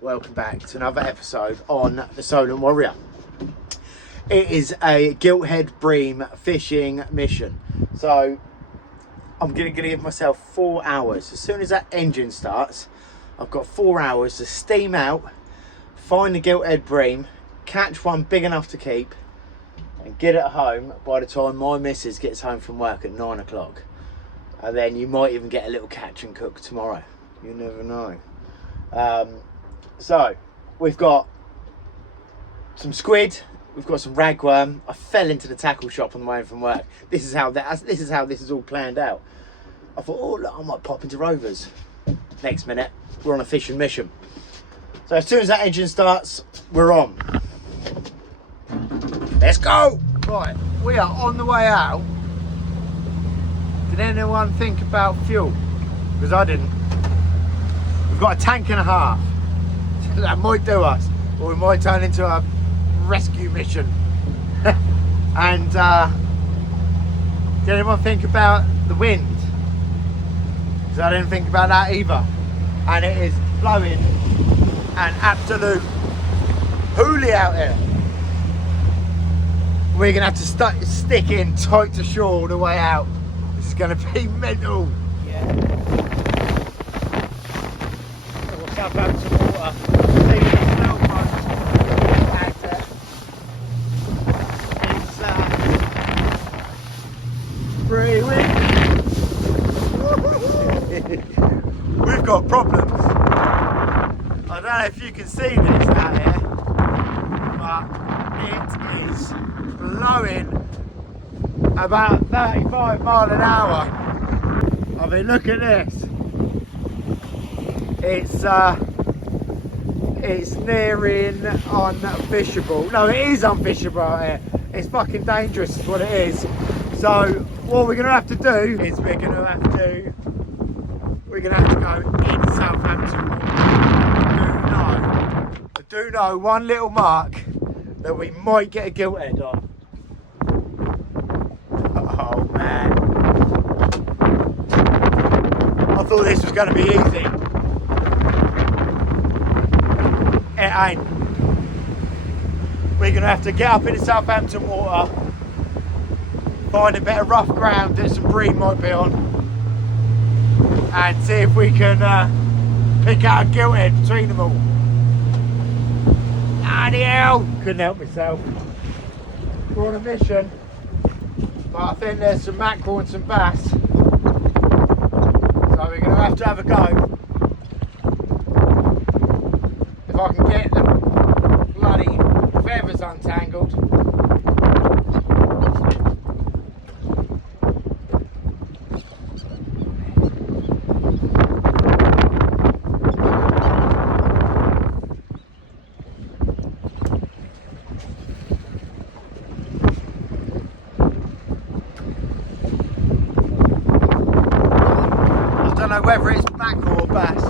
welcome back to another episode on the Solent Warrior. It is a Gilt-head bream fishing mission. So I'm going to give myself 4 hours. As soon as that engine starts, I've got 4 hours to steam out, find the Gilt-head bream, catch one big enough to keep, and get it home by the time my missus gets home from work at 9 o'clock. And then you might even get a little catch and cook tomorrow. You never know. So we've got some squid, we've got some ragworm. I fell into the tackle shop on the way home from work. This is how this is all planned out. I thought, oh look, I might pop into Rovers. Next minute, we're on a fishing mission. So as soon as that engine starts, we're on. Let's go! Right, we are on the way out. Did anyone think about fuel? Because I didn't. We've got a tank and a half. That might do us, or we might turn into a rescue mission. And did anyone think about the wind? Because I didn't think about that either. And it is blowing an absolute hoolie out here. We're gonna have to stick in tight to shore all the way out. This is gonna be mental. Yeah. What's up, have some water. Free wind. We've got problems. I don't know if you can see this out here, but it is blowing about 35 miles an hour. I mean, look at this. It's nearing unfishable. No, it is unfishable out here. It's fucking dangerous is what it is. So what we're gonna have to do is we're gonna have to go in Southampton. I do know one little mark that we might get a gilt-head on. Oh man. I thought this was gonna be easy. It ain't. We're gonna have to get up into Southampton water, find a bit of rough ground that some bream might be on, and see if we can pick out a gilt-head between them all. Bloody hell! Couldn't help myself. We're on a mission, but I think there's some mackerel and some bass, so we're going to have a go. If I can get the bloody feathers untangled. I don't know whether it's mackerel or bass.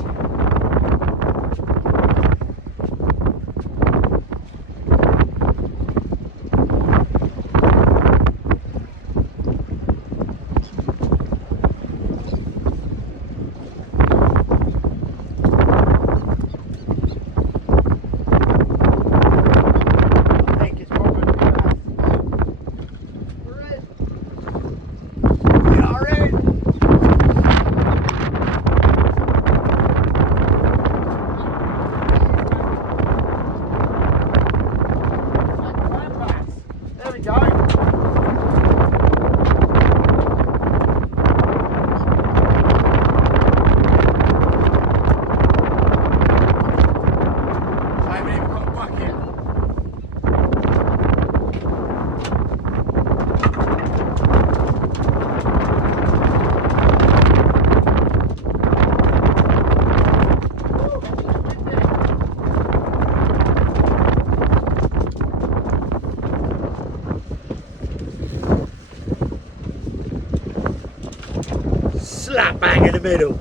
Slap bang in the middle.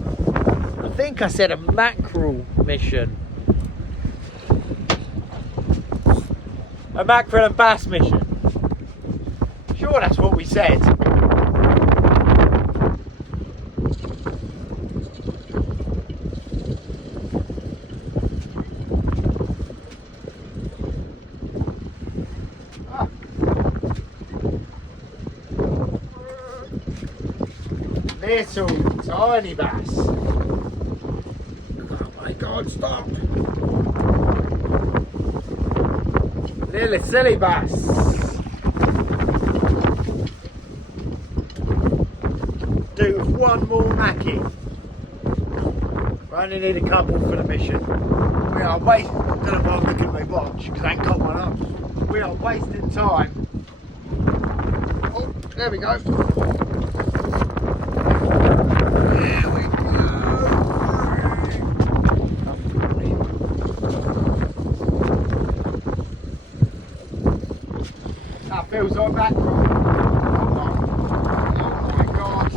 I think I said a mackerel mission. A mackerel and bass mission. Sure, that's what we said. little tiny bass. Oh my God, stop. Little silly bass. Do one more mackie. We only need a couple for the mission. We are wasting, I don't know why I'm looking at my watch because I ain't got one up. We are wasting time. Oh, there we go. There we go. That feels like that. Oh my God.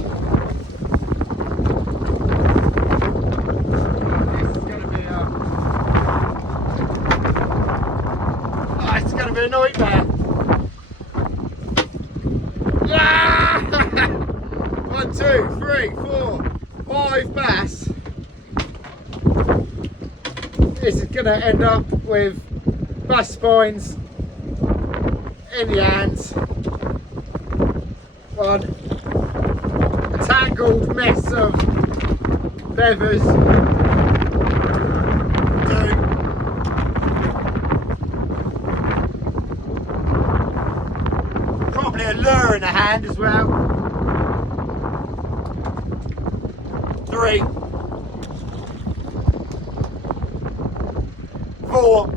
This is going to be it's going to be a nightmare. Ah! 1, 2, 3, 4, 5 bass. This is going to end up with bass spines in the hands. One, a tangled mess of feathers. 2, probably a lure in the hand as well. 3, 4,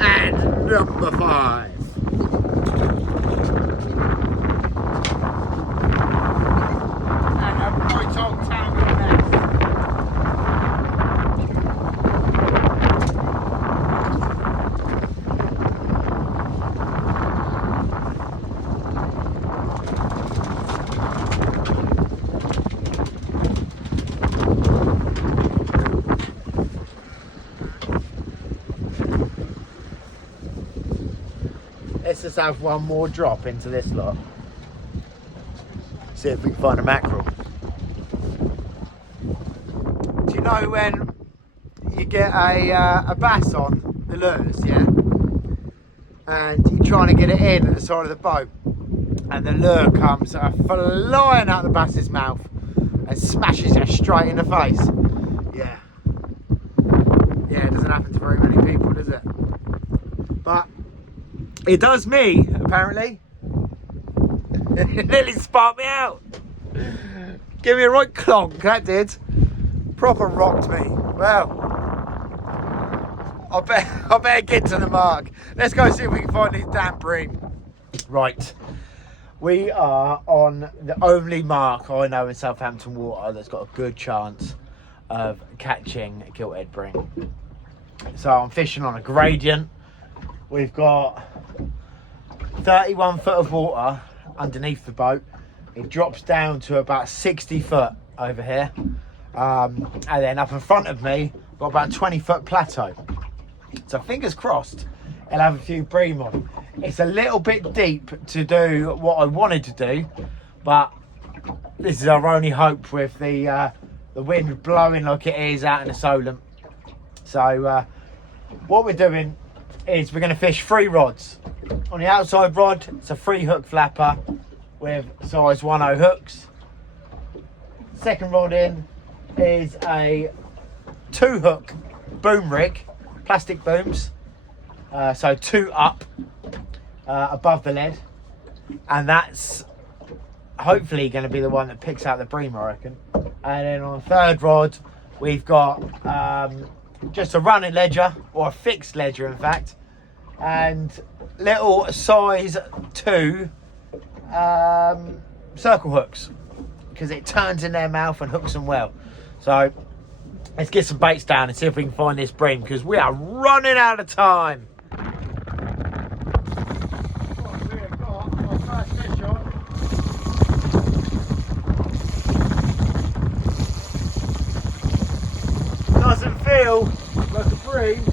and number 5. And a right old tangled mess. Let's just have one more drop into this lot. See if we can find a mackerel. Do you know when you get a bass on the lures, yeah? And you're trying to get it in at the side of the boat, and the lure comes flying out the bass's mouth and smashes you straight in the face. Yeah. Yeah, it doesn't happen to very many people, does it? But it does me, apparently. It nearly sparked me out. Give me a right clonk, that did. Proper rocked me. Well, I better get to the mark. Let's go see if we can find these damn bream. Right. We are on the only mark I know in Southampton water that's got a good chance of catching gilt-head bream. So I'm fishing on a gradient. We've got 31 foot of water underneath the boat. It drops down to about 60 foot over here. And then up in front of me, got about a 20 foot plateau. So fingers crossed, it'll have a few bream on. It's a little bit deep to do what I wanted to do, but this is our only hope with the wind blowing like it is out in the Solent. So what we're doing is we're going to fish 3 rods. On the outside rod, it's a 3 hook flapper with size 1/0 hooks. Second rod in is a 2 hook boom rig, plastic booms, so 2 up above the lead, and that's hopefully going to be the one that picks out the bream, I reckon. And then on the third rod, we've got just a running ledger, or a fixed ledger in fact, and little size 2 circle hooks, because it turns in their mouth and hooks them well. So let's get some baits down and see if we can find this bream, because we are running out of time. We have got our first fish on. Doesn't feel like a bream.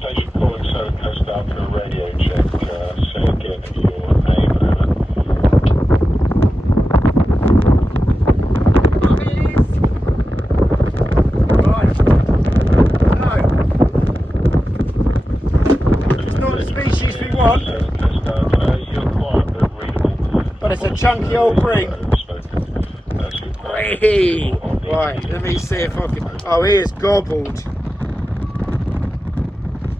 Station calling Solent Coast out for a radio check. Say again your name, over. on. But it's a chunky old bream. Hey. Right, let me see if I can. Oh, he is gobbled.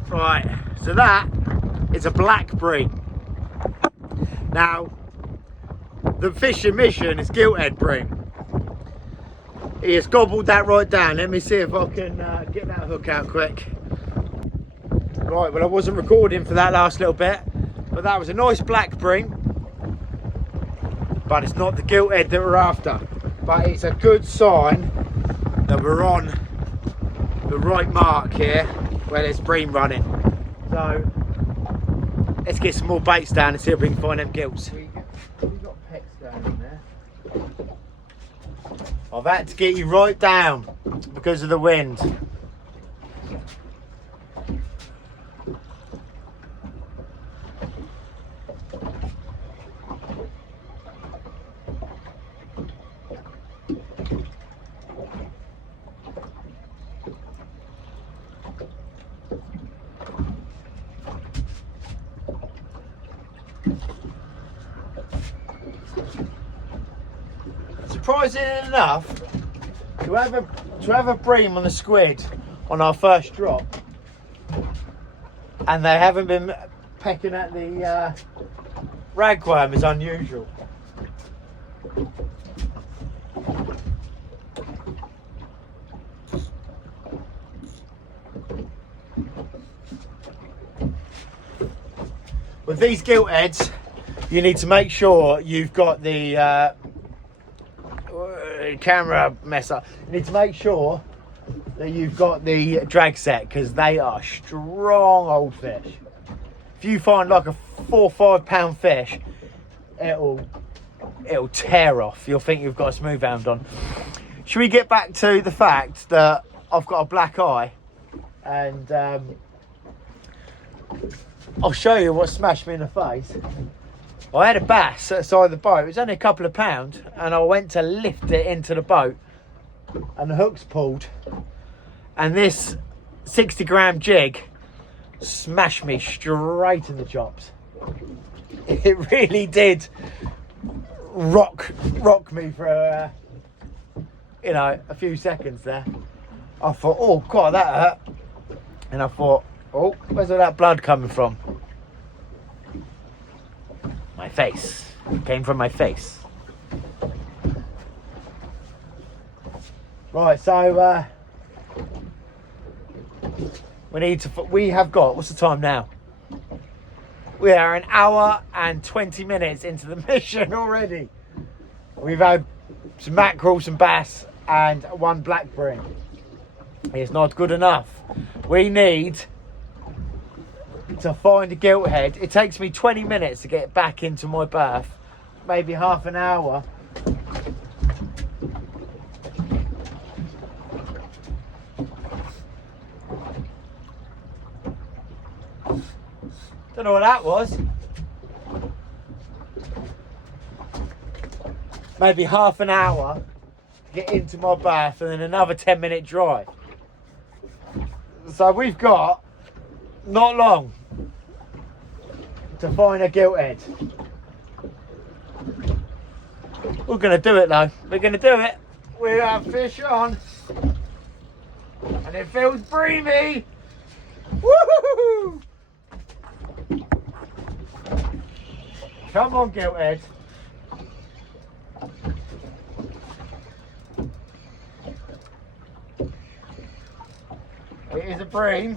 Right, so that is a black bream. Now, the fishing mission is Gilt-head bream. He has gobbled that right down. Let me see if I can get that hook out quick. Right, well, I wasn't recording for that last little bit, but that was a nice black bream. But it's not the Gilt-head that we're after. But it's a good sign that we're on the right mark here where there's bream running. So let's get some more baits down and see if we can find them gilts. We've got pecks down in there. I've had to get you right down because of the wind. Surprisingly enough, to have a bream on the squid on our first drop, and they haven't been pecking at the ragworm is unusual. With these gilt heads, you need to make sure you've got the camera mess up. You need to make sure that you've got the drag set, because they are strong old fish. If you find like a 4 or 5 pound fish, it'll tear off. You'll think you've got a smooth hound on. Should we get back to the fact that I've got a black eye, and I'll show you what smashed me in the face. I had a bass at the side of the boat. It was only a couple of pounds, and I went to lift it into the boat, and the hook's pulled, and this 60-gram jig smashed me straight in the chops. It really did rock me for a few seconds there. I thought, oh god, that hurt, and I thought, oh, where's all that blood coming from? My face. It came from my face. Right, so we have got, what's the time now? We are an hour and 20 minutes into the mission already. We've had some mackerel, some bass, and 1 black bream. It's not good enough. We need to find a gilt head. It takes me 20 minutes to get back into my berth, maybe half an hour. Don't know what that was. Maybe half an hour to get into my berth, and then another 10-minute drive. So we've got not long to find a gilt head. We're going to do it though. We're going to do it. We have fish on, and it feels breamy. Woohoo! Come on, gilt head. It is a bream.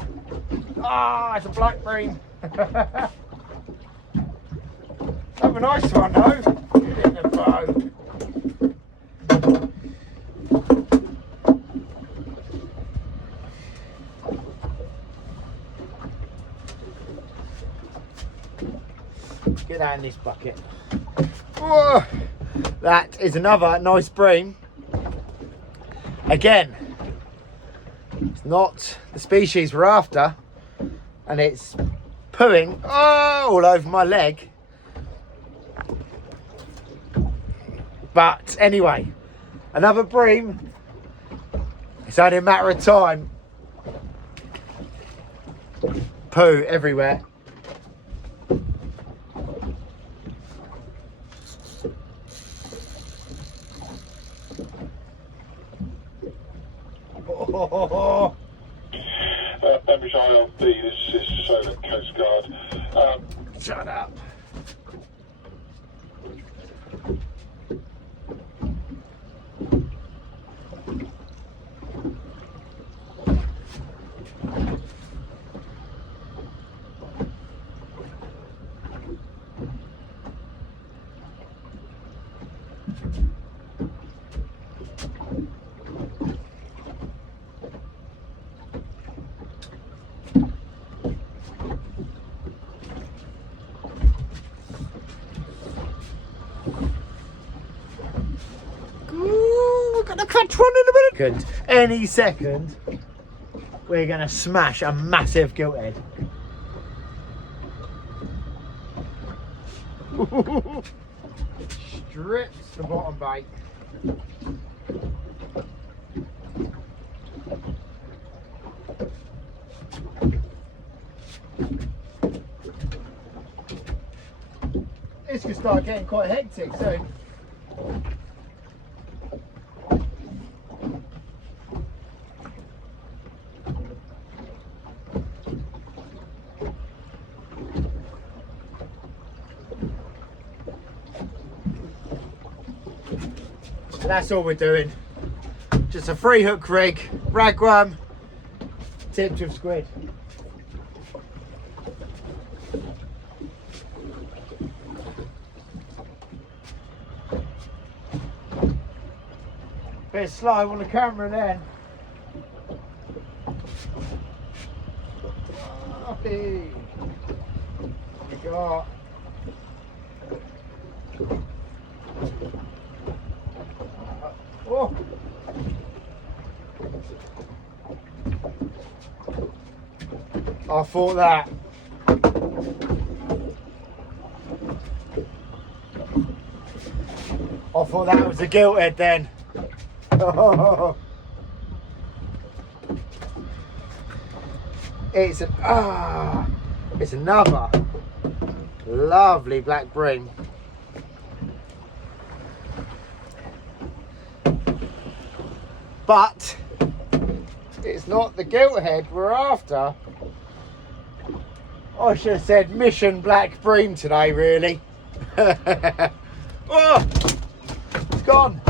Ah, it's a black bream. Have a nice one though. Get in the boat. Get that in this bucket. Whoa. That is another nice bream. Again, it's not the species we're after, and it's pooing all over my leg. But anyway, another bream. It's only a matter of time. Poo everywhere. Ambridge ILB, this is Solent Coast Guard. Shut up. We're gonna catch one in a minute. Any second, we're gonna smash a massive gilt-head. Strips the bottom bait. This could start getting quite hectic soon. That's all we're doing. Just a free hook rig, ragworm, tipped with squid. Bit slow on the camera then. Hey. We got. Oh. I thought that. I thought that was a gilt-head then. It's it's another lovely black bream. But it's not the gilt-head we're after. I should have said mission black bream today, really. Oh, it's gone.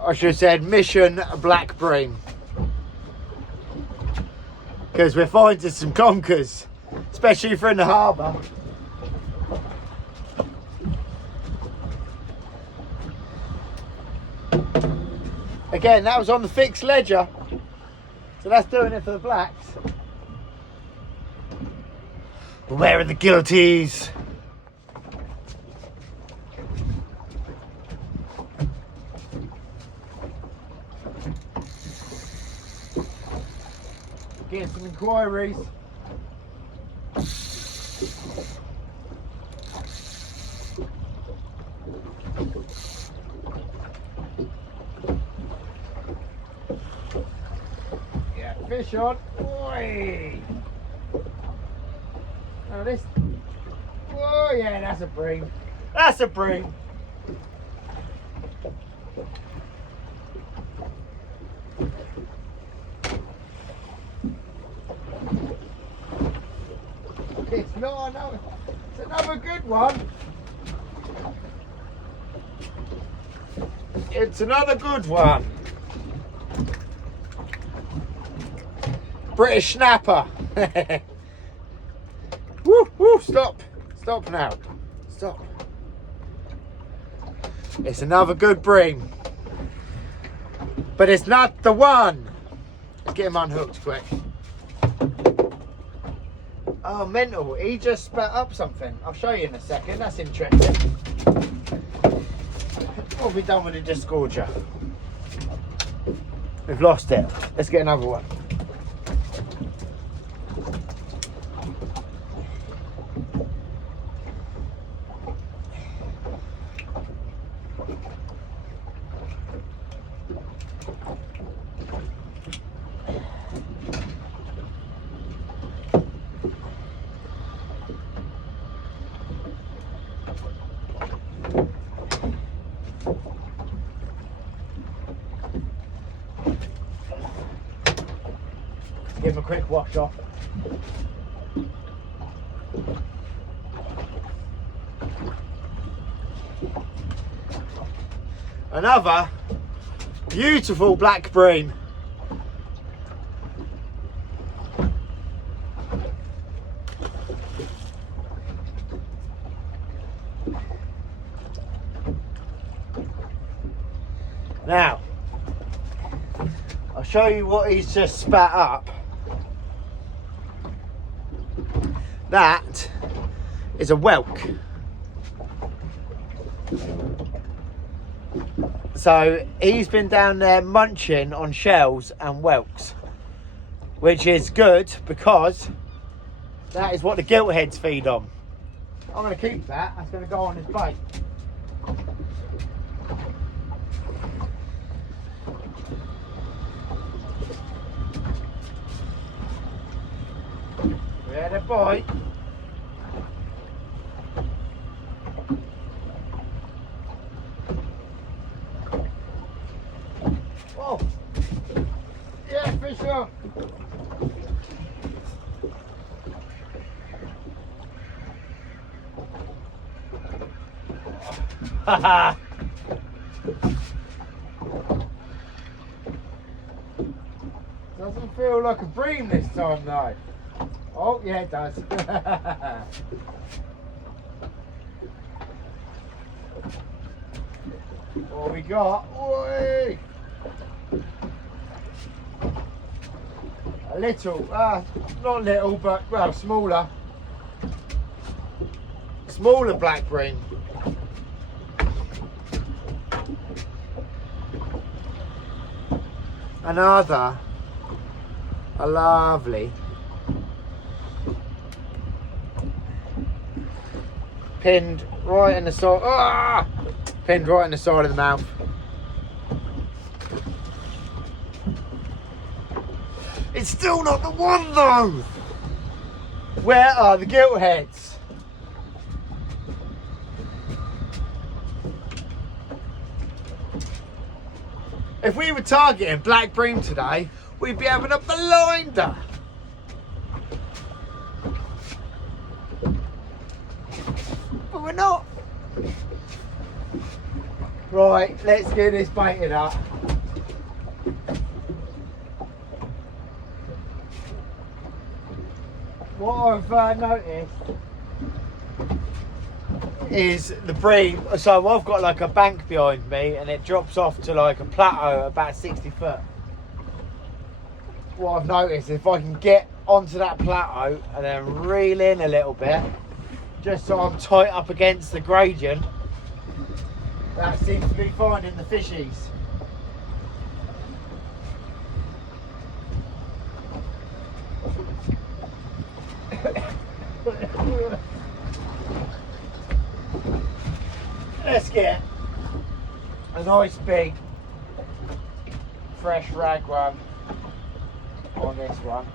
I should have said mission black bream. Because we're finding some conkers, especially if we're in the harbour. Again, that was on the fixed ledger, so that's doing it for the blacks. But where are the guilties? Getting some inquiries. Fish on. Oi! Now this. Oh yeah, that's a bream. That's a bream. It's not another. It's another good one. It's another good one. British snapper. Woo, woo, stop. Stop now. Stop. It's another good bream. But it's not the one. Let's get him unhooked quick. Oh, mental. He just spat up something. I'll show you in a second. That's interesting. What have we done with the disgorger? We've lost it. Let's get another one. Give him a quick wash off. Another beautiful black bream. Now, I'll show you what he's just spat up. That is a whelk. So he's been down there munching on shells and whelks, which is good because that is what the gilt-heads feed on. I'm going to keep that. That's going to go on his bait. We had a bite. Oh, yeah, fish up. Haha. Doesn't feel like a bream this time though. Oh yeah, it does. What we got? Oi! A little, not little, but well, smaller black bream. Another, a lovely pinned right in the side. Pinned right in the side of the mouth. It's still not the one though. Where are the gilt-heads? If we were targeting black bream today, we'd be having a blinder. But we're not. Right, let's get this baited up. What I've noticed is the bream. So I've got like a bank behind me and it drops off to like a plateau about 60 foot. What I've noticed, if I can get onto that plateau and then reel in a little bit, just so I'm tight up against the gradient, that seems to be finding the fishies. Let's get a nice big fresh ragworm on this one.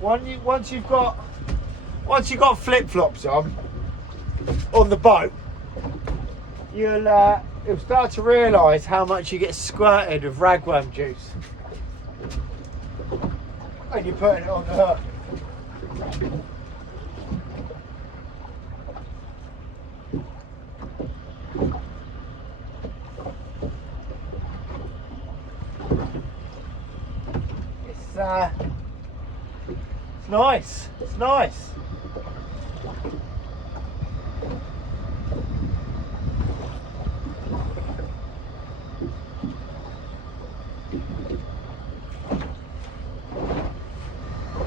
Once you've got flip-flops on the boat, you'll start to realise how much you get squirted of ragworm juice when you're putting it on the hook. It's nice. It's nice.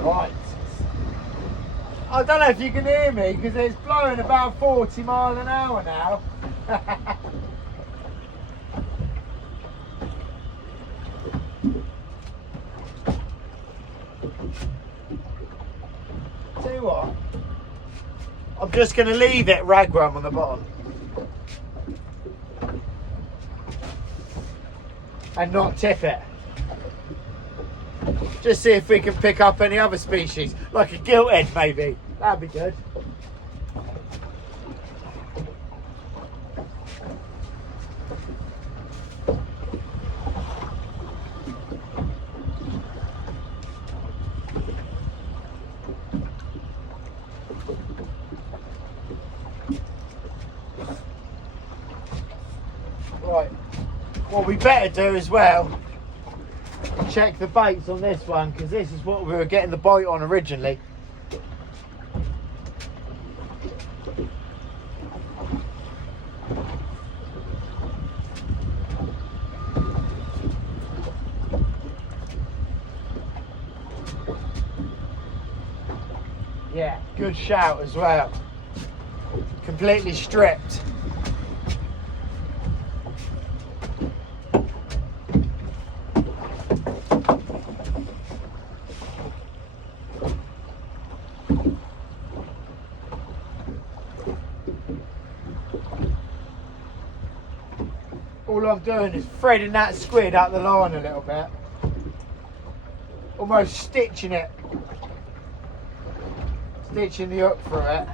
Right. I don't know if you can hear me because it's blowing about 40 miles an hour now. Tell you what, I'm just going to leave it ragworm on the bottom and not tip it. Just see if we can pick up any other species, like a gilt-head maybe. That'd be good. what we better do as well, check the baits on this one, because this is what we were getting the bite on originally. Yeah, good shout as well. Completely stripped. All I'm doing is threading that squid up the line a little bit. Almost stitching it. Stitching the hook through it.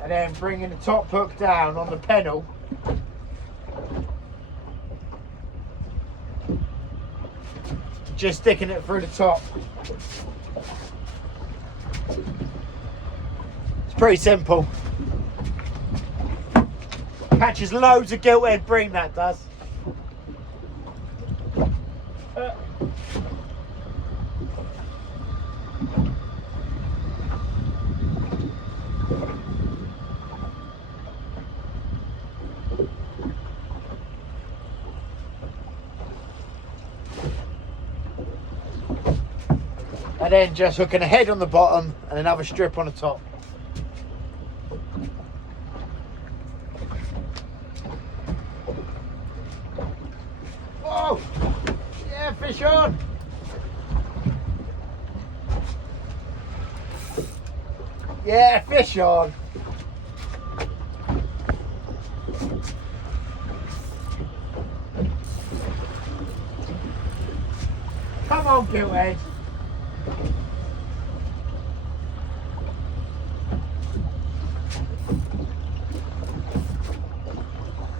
And then bringing the top hook down on the pennel. Just sticking it through the top. It's pretty simple. Catches loads of gilt-head bream, that does. And then just hooking a head on the bottom and another strip on the top. Oh, yeah, fish on. Yeah, fish on. Come on, Gilt-head.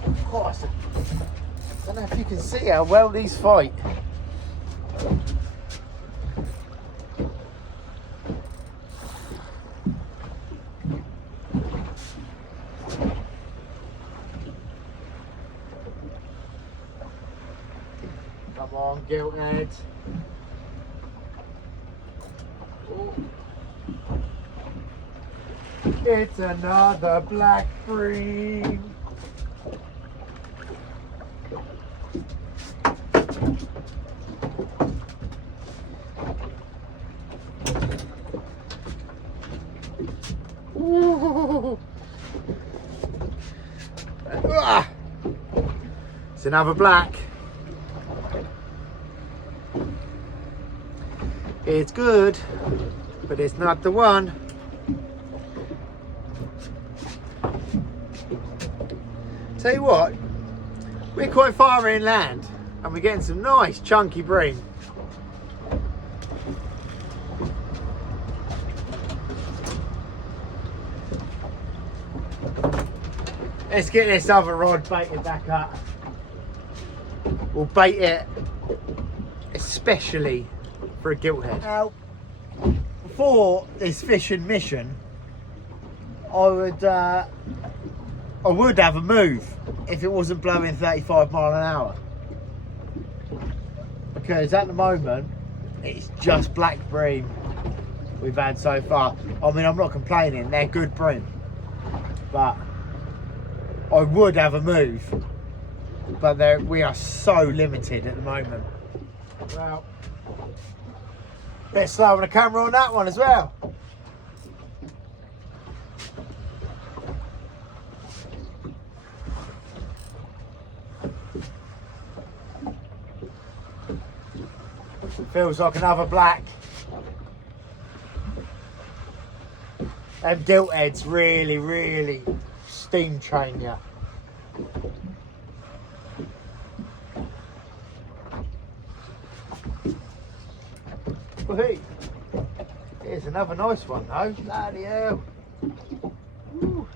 Of course. I don't know if you can see how well these fight. Come on, Gilt-head. Oh. It's another black bream. Ooh. Ah. It's another black. It's good, but it's not the one. Tell you what, we're quite far inland and we're getting some nice chunky bream. Let's get this other rod baited back up. We'll bait it especially for a gilt-head. Now, for this fishing mission, I would have a move if it wasn't blowing 35 mile an hour. Because at the moment, it's just black bream we've had so far. I mean, I'm not complaining, they're good bream. But I would have a move. But we are so limited at the moment. Well, bit slow on the camera on that one as well. Feels like another black. Them gilt-heads really steam train you. Hey, here's another nice one though. Bloody hell. Woo.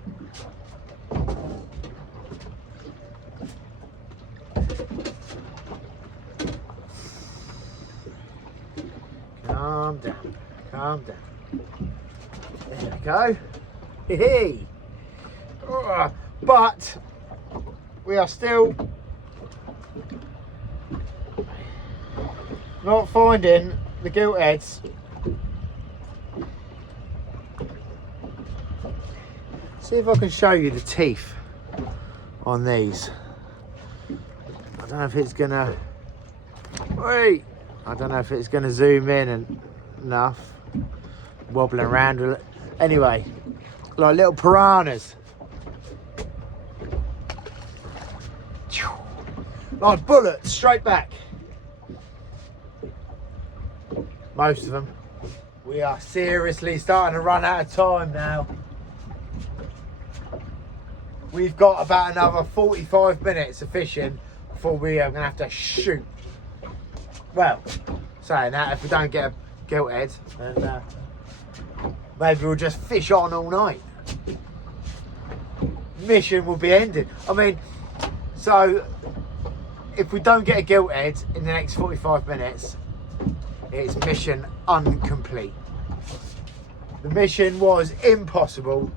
Calm down, calm down. There we go. Hey. But we are still not finding the gilt-heads. See if I can show you the teeth on these. I don't know if it's gonna, wait, I don't know if it's gonna zoom in enough, wobbling around with it. Anyway, like little piranhas. Like bullets, straight back. Most of them. We are seriously starting to run out of time now. We've got about another 45 minutes of fishing before we are going to have to shoot. Well, saying that, if we don't get a gilt-head, then maybe we'll just fish on all night. Mission will be ended. I mean, so if we don't get a gilt-head in the next 45 minutes, it's mission incomplete. The mission was impossible,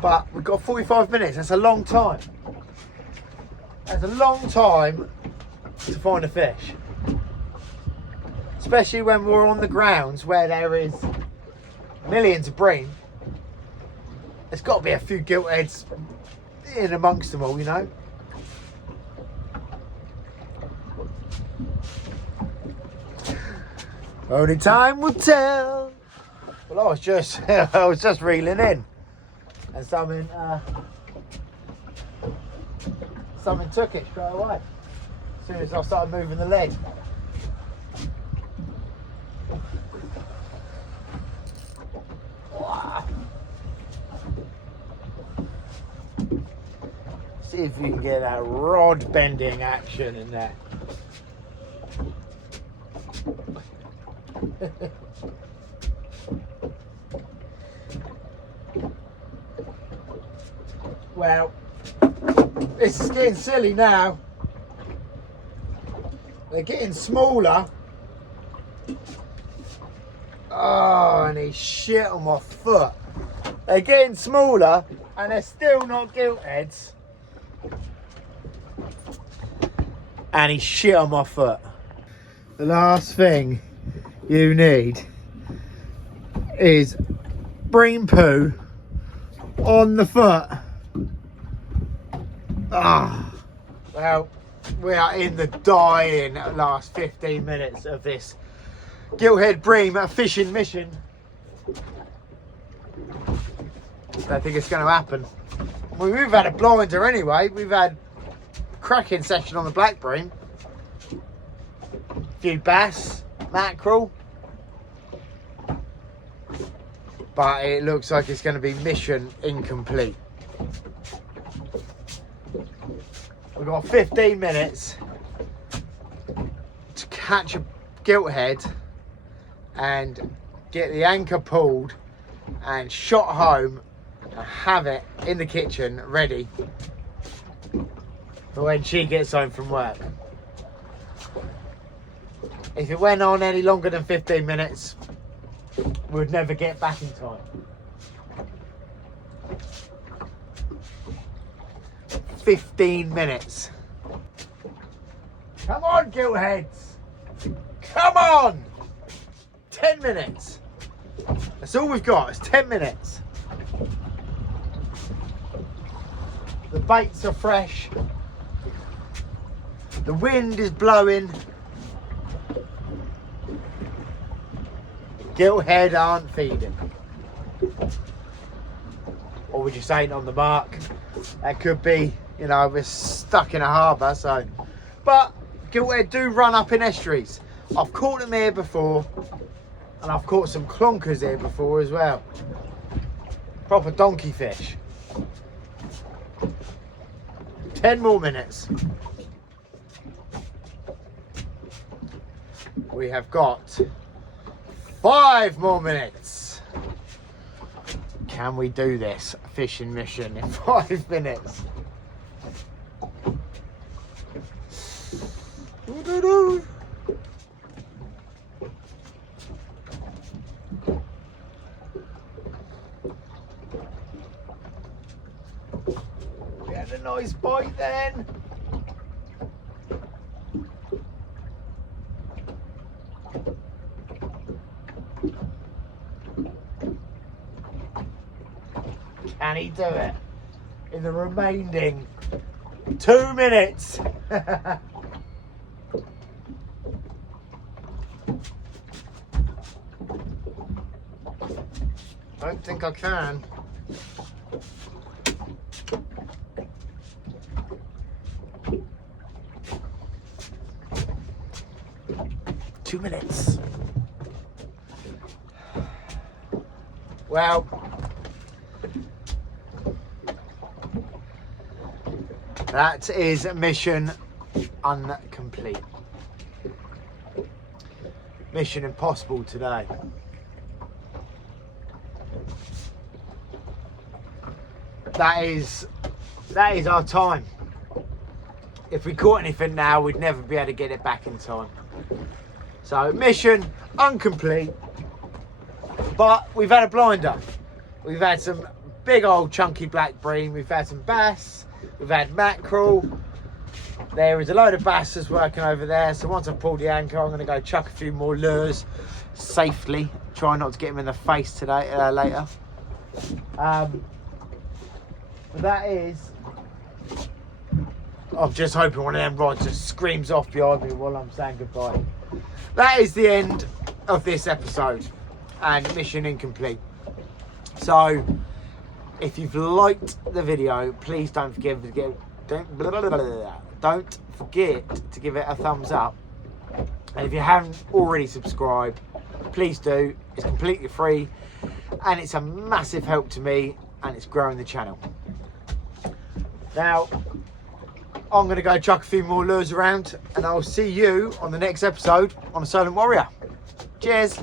but we've got 45 minutes. That's a long time. That's a long time to find a fish, especially when we're on the grounds where there is millions of bream. There's got to be a few gilt-heads in amongst them all, you know. Only time will tell. Well, I was just reeling in, and something took it straight away as soon as I started moving the lead. Wow. See if you can get that rod bending action in there. Well, this is getting silly now. They're getting smaller. Oh, and he's shit on my foot. They're getting smaller and they're still not gilt-heads. And he's shit on my foot. The last thing you need is bream poo on the foot. Well, we are in the dying last 15 minutes of this gilt-head bream fishing mission. Don't think it's going to happen. Well, we've had a blinder anyway. We've had a cracking session on the black bream. A few bass, mackerel. But it looks like it's going to be mission incomplete. We've got 15 minutes to catch a gilt-head and get the anchor pulled and shot home and have it in the kitchen ready for when she gets home from work. If it went on any longer than 15 minutes, we'd never get back in time. 15 minutes. Come on, gilt-heads. Come on. 10 minutes. That's all we've got. It's 10 minutes. The baits are fresh. The wind is blowing. Gilt-head aren't feeding. Or we just ain't on the mark. That could be, you know, we're stuck in a harbour, so. But gilt-head do run up in estuaries. I've caught them here before, and I've caught some clonkers here before as well. Proper donkey fish. 10 more minutes. We have got 5 more minutes. Can we do this fishing mission in 5 minutes? then. Can he do it in the remaining 2 minutes? I don't think I can. Two minutes. Well, that is mission incomplete. Mission impossible today. That is our time. If we caught anything now, we'd never be able to get it back in time. So mission incomplete, but we've had a blinder. We've had some big old chunky black bream. We've had some bass. We've had mackerel. There is a load of basses working over there. So once I've pulled the anchor, I'm going to go chuck a few more lures safely. Try not to get them in the face today, later. But that is... I'm just hoping one of them rods just screams off behind me while I'm saying goodbye. That is the end of this episode and mission incomplete. So if you've liked the video, please don't forget to give it a thumbs up. And if you haven't already subscribed, please do. It's completely free and it's a massive help to me and it's growing the channel. Now I'm going to go chuck a few more lures around and I'll see you on the next episode on the Solent Warrior. Cheers.